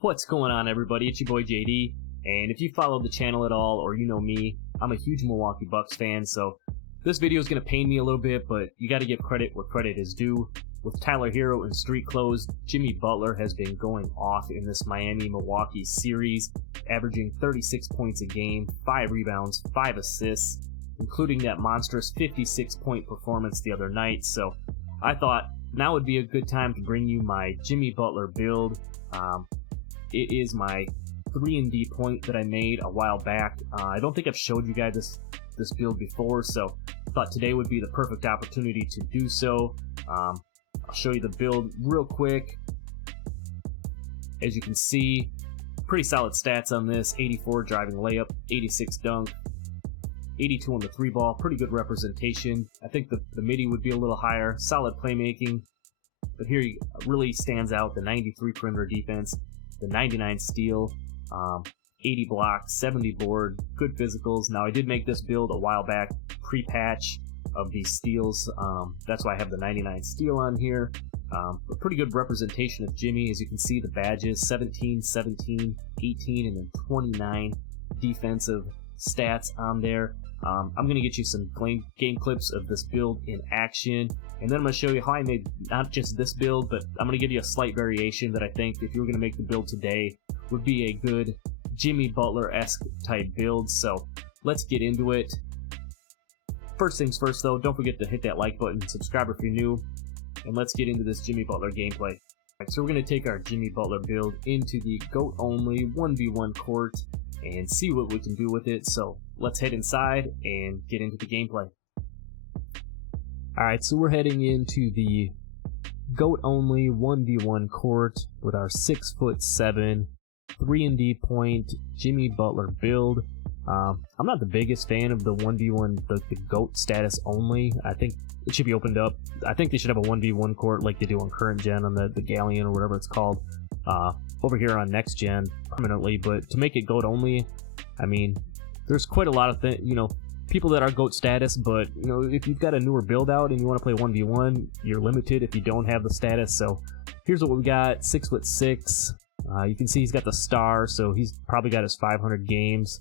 What's going on, everybody? It's your boy JD, and if you follow the channel at all or you know me, I'm a huge Milwaukee Bucks fan, so this video is going to pain me a little bit, but you got to give credit where credit is due. With Tyler Hero in street clothes, Jimmy Butler has been going off in this Miami-Milwaukee series, averaging 36 points a game, 5 rebounds, 5 assists, including that monstrous 56-point performance the other night. So I thought now would be a good time to bring you my Jimmy Butler build. It is my 3-and-D point that I made a while back. I don't think I've showed you guys this build before, so I thought today would be the perfect opportunity to do so. I'll show you the build real quick. As you can see, pretty solid stats on this. 84 driving layup, 86 dunk, 82 on the 3-ball. Pretty good representation. I think the midi would be a little higher. Solid playmaking. But here really stands out the 93 perimeter defense, the 99 steal, 80 blocks, 70 board, good physicals. Now I did make this build a while back, pre-patch of these steals. That's why I have the 99 steal on here. A pretty good representation of Jimmy. As you can see, the badges, 17, 17, 18, and then 29 defensive stats on there. I'm going to get you some game clips of this build in action, and then I'm going to show you how I made not just this build, but I'm going to give you a slight variation that I think, if you were going to make the build today, would be a good Jimmy Butler-esque type build. So let's get into it. First things first, though, don't forget to hit that like button, subscribe if you're new, and let's get into this Jimmy Butler gameplay. Right, so we're going to take our Jimmy Butler build into the GOAT-only 1v1 court and see what we can do with it. So let's head inside and get into the gameplay. Alright, so we're heading into the GOAT-only 1v1 court with our 6'7", 3-and-D point Jimmy Butler build. I'm not the biggest fan of the 1v1, the GOAT status only. I think it should be opened up. I think they should have a 1v1 court like they do on current gen, on the Galleon or whatever it's called, over here on next gen permanently. But to make it GOAT only, I mean, there's quite a lot of people that are GOAT status, but if you've got a newer build out and you want to play 1v1, you're limited if you don't have the status. So here's what we got: 6'6". You can see he's got the star, so he's probably got his 500 games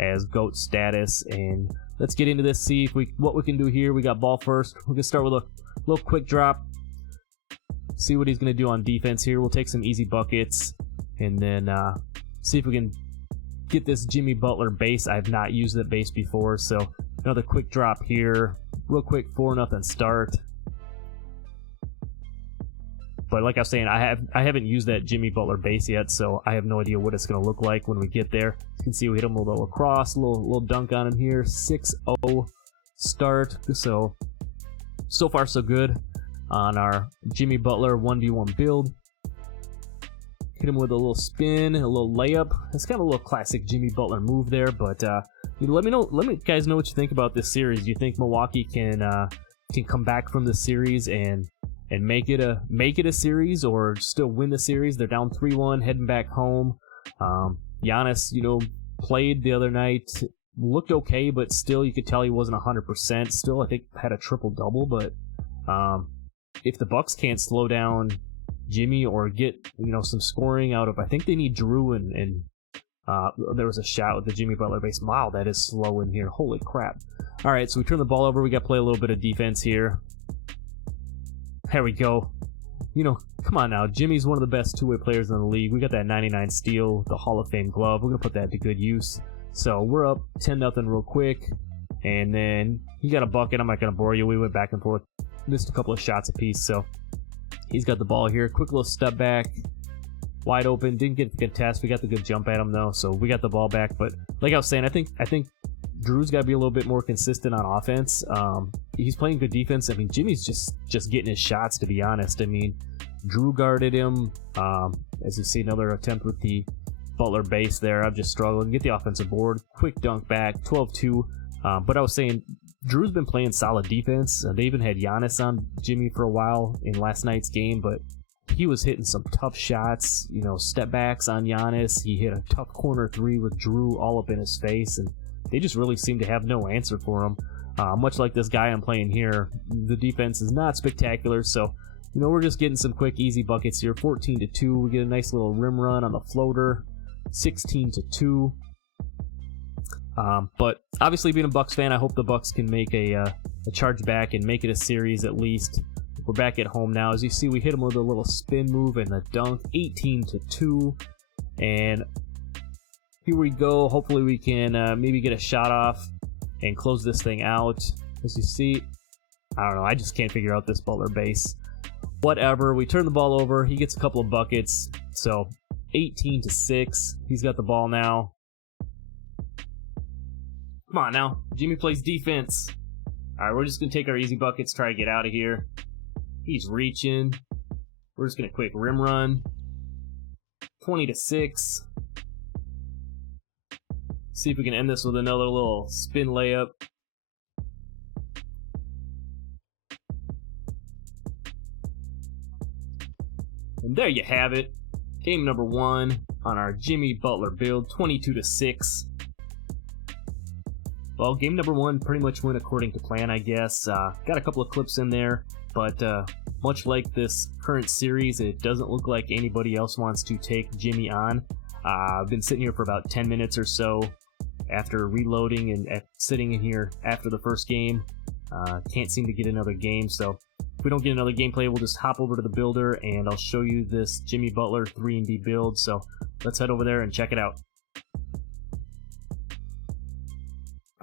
as GOAT status. And let's get into this, see what we can do here. We got ball first. We're gonna start with a little quick drop, see what he's gonna do on defense here. We'll take some easy buckets and then see if we can get this Jimmy Butler base. I've not used that base before, so another quick drop here, real quick, 4-0 start. But like I was saying, I haven't used that Jimmy Butler base yet, so I have no idea what it's going to look like when we get there. You can see we hit him with a little cross, a little dunk on him here. 6-0 start. So far so good on our Jimmy Butler 1v1 build. Hit him with a little spin, a little layup. It's kind of a little classic Jimmy Butler move there. But let me guys know what you think about this series. Do you think Milwaukee can come back from this series and make it a series, or still win the series? They're down 3-1, heading back home. Giannis, played the other night, looked okay, but still you could tell he wasn't 100%. Still, I think had a triple-double. But if the Bucks can't slow down Jimmy or get some scoring out of, I think they need Drew and there was a shot with the Jimmy Butler base. Wow, that is slow in here. Holy crap! All right, so we turn the ball over. We got to play a little bit of defense here. There we go. Come on now. Jimmy's one of the best two-way players in the league. We got that 99 steal, the Hall of Fame glove. We're going to put that to good use. So we're up 10-0 real quick. And then he got a bucket. I'm not going to bore you. We went back and forth. Missed a couple of shots apiece. So he's got the ball here. Quick little step back. Wide open. Didn't get the contest. We got the good jump at him, though. So we got the ball back. But like I was saying, I think Drew's got to be a little bit more consistent on offense. He's playing good defense. I mean, Jimmy's just getting his shots, to be honest. I mean, Drew guarded him. As you see, another attempt with the Butler base there. I'm just struggling. Get the offensive board. Quick dunk back. 12-2. But I was saying, Drew's been playing solid defense. They even had Giannis on Jimmy for a while in last night's game, but he was hitting some tough shots. Step backs on Giannis. He hit a tough corner 3 with Drew all up in his face, and they just really seem to have no answer for him. Much like this guy I'm playing here, the defense is not spectacular, so you know, we're just getting some quick, easy buckets here. 14-2. We get a nice little rim run on the floater. 16-2. But obviously, being a Bucks fan, I hope the Bucks can make a charge back and make it a series at least. We're back at home now. As you see, we hit them with a little spin move and a dunk. 18-2. And here we go. Hopefully, we can maybe get a shot off and close this thing out. As you see, I don't know. I just can't figure out this Butler base. Whatever. We turn the ball over. He gets a couple of buckets. So 18-6. He's got the ball now. Come on now. Jimmy plays defense. All right, we're just going to take our easy buckets, try to get out of here. He's reaching. We're just going to quick rim run. 20-6. See if we can end this with another little spin layup. And there you have it. Game number 1 on our Jimmy Butler build, 22-6. Well, game number 1 pretty much went according to plan, I guess. Got a couple of clips in there, but much like this current series, it doesn't look like anybody else wants to take Jimmy on. I've been sitting here for about 10 minutes or so after reloading and sitting in here after the first game. Can't seem to get another game, so if we don't get another gameplay, we'll just hop over to the builder and I'll show you this Jimmy Butler 3-and-D build. So let's head over there and check it out.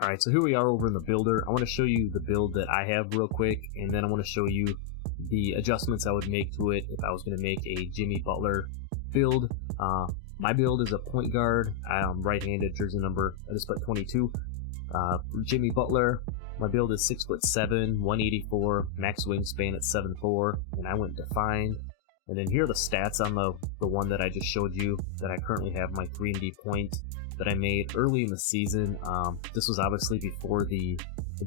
Alright, so here we are over in the builder. I want to show you the build that I have real quick, and then I want to show you the adjustments I would make to it if I was going to make a Jimmy Butler build. My build is a point guard. I'm right-handed, jersey number, I just put 22. For Jimmy Butler, my build is 6'7", 184, max wingspan at 7'4", and I went defined. And then here are the stats on the one that I just showed you that I currently have, my 3-and-D point that I made early in the season. This was obviously before the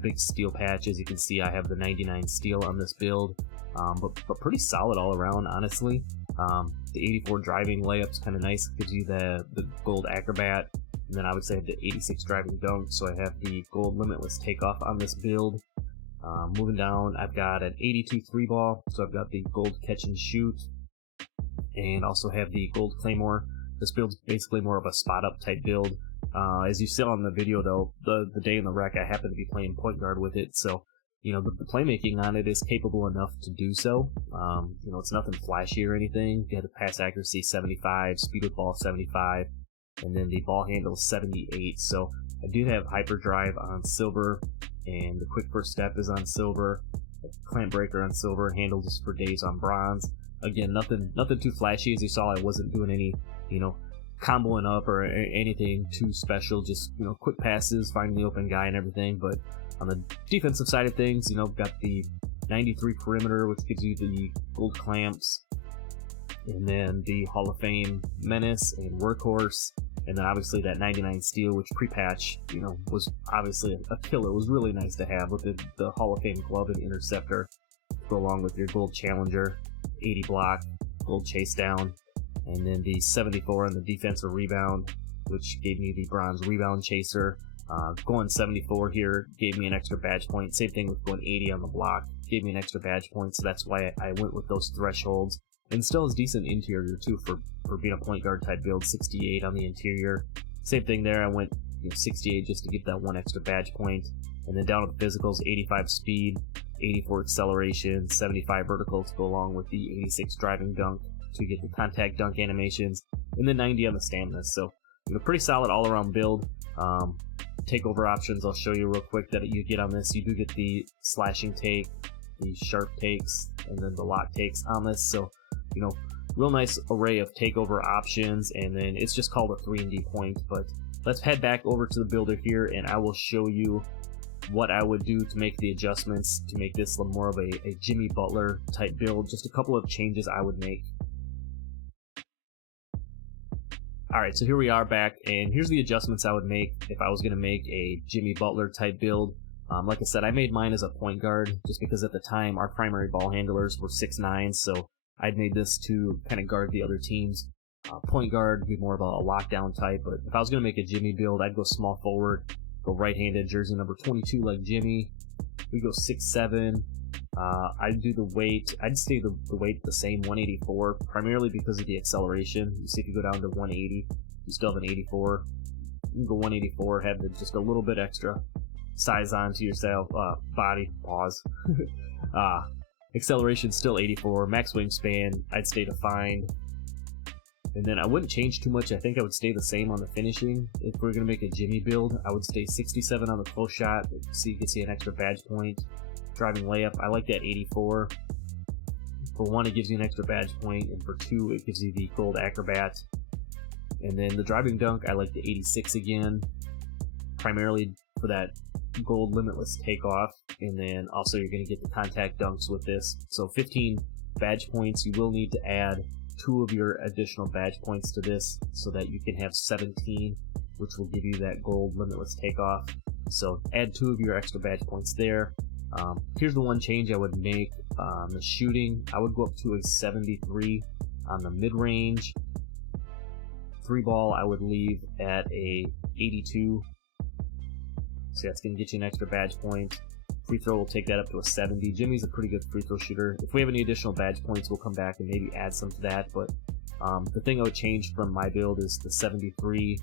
big steal patch. As you can see, I have the 99 steal on this build, but pretty solid all around, honestly. The 84 driving layup's kind of nice. It gives you the gold acrobat, and then obviously I have the 86 driving dunk, so I have the gold limitless takeoff on this build. Moving down, I've got an 82 3-ball, so I've got the gold catch and shoot, and also have the gold claymore. This build's basically more of a spot-up type build. As you saw on the video, though, the day in the rec, I happen to be playing point guard with it, so you know the playmaking on it is capable enough to do so. You know, it's nothing flashy or anything. You have the pass accuracy 75, speed with ball 75, and then the ball handle 78. So I do have hyperdrive on silver, and the quick first step is on silver. The clamp breaker on silver, handle just for days on bronze. Again, nothing too flashy. As you saw, I wasn't doing any, you know, comboing up or anything too special. Just, you know, quick passes, finding the open guy and everything. But on the defensive side of things, you know, got the 93 perimeter, which gives you the gold clamps, and then the Hall of Fame menace and workhorse, and then obviously that 99 steal, which pre-patch, you know, was obviously a killer. It was really nice to have with the Hall of Fame glove and interceptor to go along with your gold challenger, 80 block, gold chase down, and then the 74 on the defensive rebound, which gave me the bronze rebound chaser. Going 74 here gave me an extra badge point. Same thing with going 80 on the block, gave me an extra badge point, so that's why I went with those thresholds. And still has decent interior too for being a point guard type build. 68 on the interior. Same thing there, I went 68 just to get that one extra badge point. And then down at the physicals, 85 speed, 84 acceleration, 75 vertical to go along with the 86 driving dunk to get the contact dunk animations, and then 90 on the stamina. So, you know, pretty solid all around build. Takeover options I'll show you real quick that you get on this. You do get the slashing take, the sharp takes, and then the lock takes on this. So, you know, real nice array of takeover options, and then it's just called a 3-and-D point. But let's head back over to the builder here, and I will show you what I would do to make the adjustments to make this more of a Jimmy Butler type build. Just a couple of changes I would make. Alright, so here we are back, and here's the adjustments I would make if I was going to make a Jimmy Butler type build. Like I said, I made mine as a point guard just because at the time our primary ball handlers were 6'9", so I'd made this to kind of guard the other teams. Point guard would be more of a lockdown type, but if I was going to make a Jimmy build, I'd go small forward, go right-handed, jersey number 22 like Jimmy, We go 6'7". I'd do the weight. I'd stay the weight the same, 184, primarily because of the acceleration. You see, if you go down to 180, you still have an 84. You can go 184, have just a little bit extra size onto yourself. Body, pause. Acceleration still 84. Max wingspan, I'd stay defined. And then I wouldn't change too much. I think I would stay the same on the finishing. If we're going to make a Jimmy build, I would stay 67 on the close shot, so you can see an extra badge point. Driving layup, I like that 84. For 1, it gives you an extra badge point, and for 2, it gives you the gold acrobat. And then the driving dunk, I like the 86 again, primarily for that gold limitless takeoff. And then also you're going to get the contact dunks with this. So 15 badge points. You will need to add 2 of your additional badge points to this so that you can have 17, which will give you that gold limitless takeoff. So add 2 of your extra badge points there. Here's the one change I would make. The shooting, I would go up to a 73 on the mid-range. 3-ball, I would leave at a 82. So that's going to get you an extra badge point. Free throw will take that up to a 70. Jimmy's a pretty good free throw shooter. If we have any additional badge points, we'll come back and maybe add some to that. But the thing I would change from my build is the 73.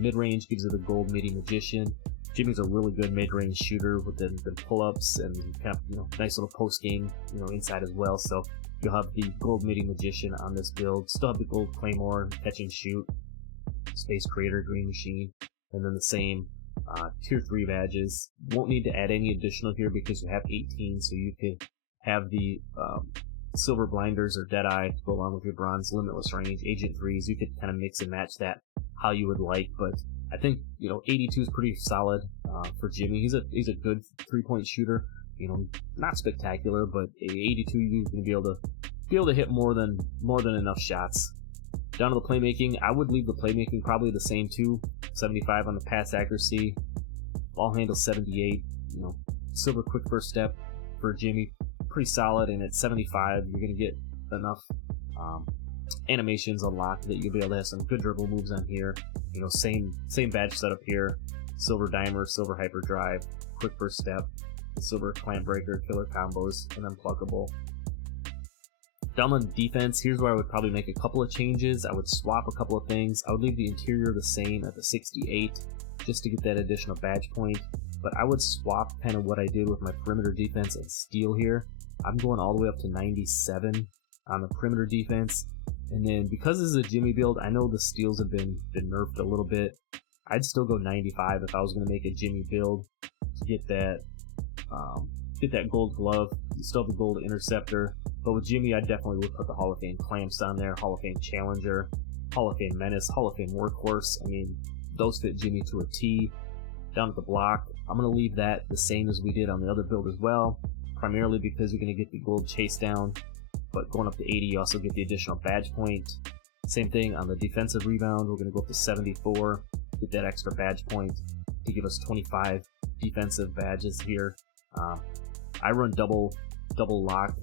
Mid-range gives it a gold midi magician. Jimmy's a really good mid-range shooter with the pull-ups and kind of, nice little post-game, inside as well. So you'll have the gold midi magician on this build. Still have the gold claymore, catch and shoot, space creator, green machine, and then the same tier 3 badges. Won't need to add any additional here because you have 18, so you could have the silver blinders or deadeye to go along with your bronze limitless range, agent 3s. You could kind of mix and match that how you would like, but I think 82 is pretty solid for Jimmy. He's a good 3-point shooter. Not spectacular, but 82 you're going to be able to hit more than enough shots. Down to the playmaking, I would leave the playmaking probably the same too. 75 on the pass accuracy, ball handle 78. Silver quick first step for Jimmy, pretty solid. And at 75, you're going to get enough animations unlocked that you'll be able to have some good dribble moves on here. Same badge setup here. Silver dimer, silver hyperdrive, quick first step, silver clamp breaker, killer combos, and then pluckable. Down on defense, here's where I would probably make a couple of changes. I would swap a couple of things. I would leave the interior the same at the 68 just to get that additional badge point. But I would swap kind of what I did with my perimeter defense and steal here. I'm going all the way up to 97 on the perimeter defense. And then because this is a Jimmy build, I know the steals have been nerfed a little bit. I'd still go 95 if I was going to make a Jimmy build to get that gold glove. You still have the gold interceptor. But with Jimmy, I definitely would put the Hall of Fame clamps on there, Hall of Fame challenger, Hall of Fame menace, Hall of Fame workhorse. I mean, those fit Jimmy to a T. Down at the block, I'm going to leave that the same as we did on the other build as well, primarily because you're going to get the gold chase down. But going up to 80, you also get the additional badge point. Same thing on the defensive rebound. We're going to go up to 74, get that extra badge point to give us 25 defensive badges here. I run double lock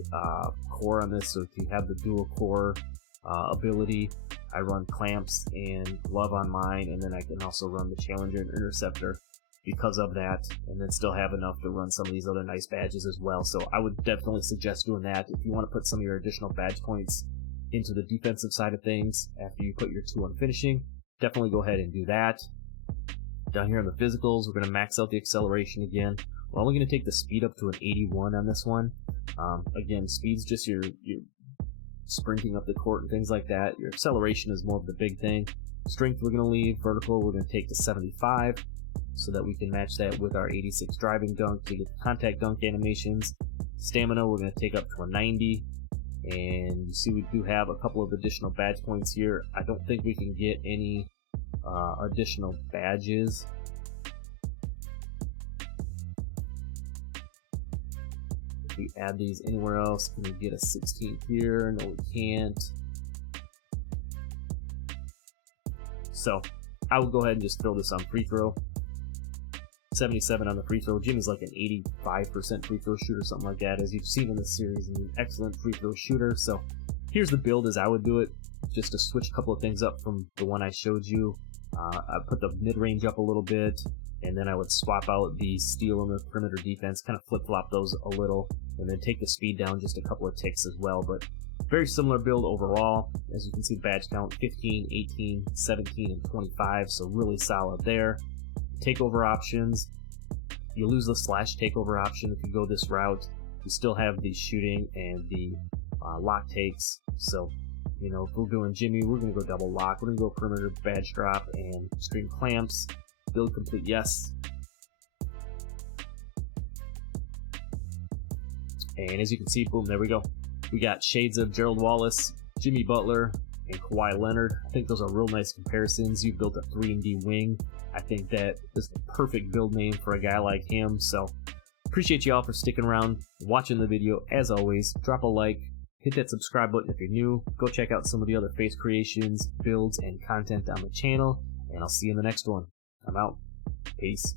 core on this, so if you have the dual core ability, I run clamps and glove on mine, and then I can also run the challenger and interceptor because of that, and then still have enough to run some of these other nice badges as well. So I would definitely suggest doing that. If you want to put some of your additional badge points into the defensive side of things after you put your 2 on finishing, definitely go ahead and do that. Down here on the physicals, we're going to max out the acceleration again. We're only going to take the speed up to an 81 on this one. Again, speed's just your sprinting up the court and things like that. Your acceleration is more of the big thing. Strength we're going to leave. Vertical we're going to take to 75 so that we can match that with our 86 driving dunk to get the contact dunk animations. Stamina we're going to take up to a 90. And you see we do have a couple of additional badge points here. I don't think we can get any additional badges. If we add these anywhere else, can we get a 16th here? No, we can't. So I would go ahead and just throw this on free throw. 77 on the free throw. Jimmy's like an 85% free throw shooter, something like that, as you've seen in this series. He's an excellent free throw shooter. So here's the build as I would do it, just to switch a couple of things up from the one I showed you. I put the mid-range up a little bit, and then I would swap out the steal and the perimeter defense, kind of flip-flop those a little, and then take the speed down just a couple of ticks as well. But very similar build overall. As you can see, badge count 15, 18, 17, and 25, so really solid there. Takeover options, you lose the slash takeover option if you go this route. You still have the shooting and the lock takes, so you know, if we're doing Jimmy, we're going to go double lock. We're going to go perimeter, badge drop, and stream clamps. Build complete, yes. And as you can see, boom, there we go. We got shades of Gerald Wallace, Jimmy Butler, and Kawhi Leonard. I think those are real nice comparisons. You built a 3-and-D wing. I think that is the perfect build name for a guy like him. So appreciate you all for sticking around, watching the video. As always, drop a like, hit that subscribe button if you're new. Go check out some of the other face creations, builds, and content on the channel. And I'll see you in the next one. I'm out. Peace.